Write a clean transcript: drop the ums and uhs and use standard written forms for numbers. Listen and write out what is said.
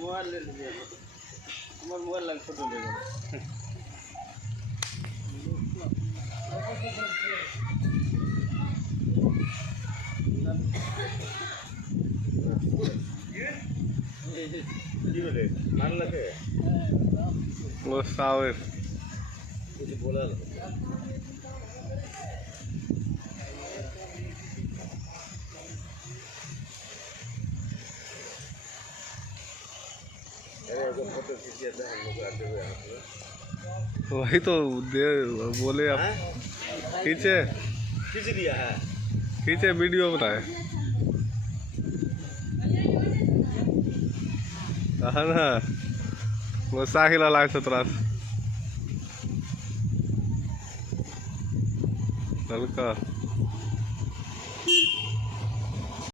Mobile ले लीजिए, mobile लग फोटो ले लो। वो सावर कुछ बोला फोटो खींचिए था हम लोग आते हुए वही तो दे बोले आप खींचे खींच लिया है। खींचे वीडियो बनाए ना वो साहिल लाग तोरा हल्का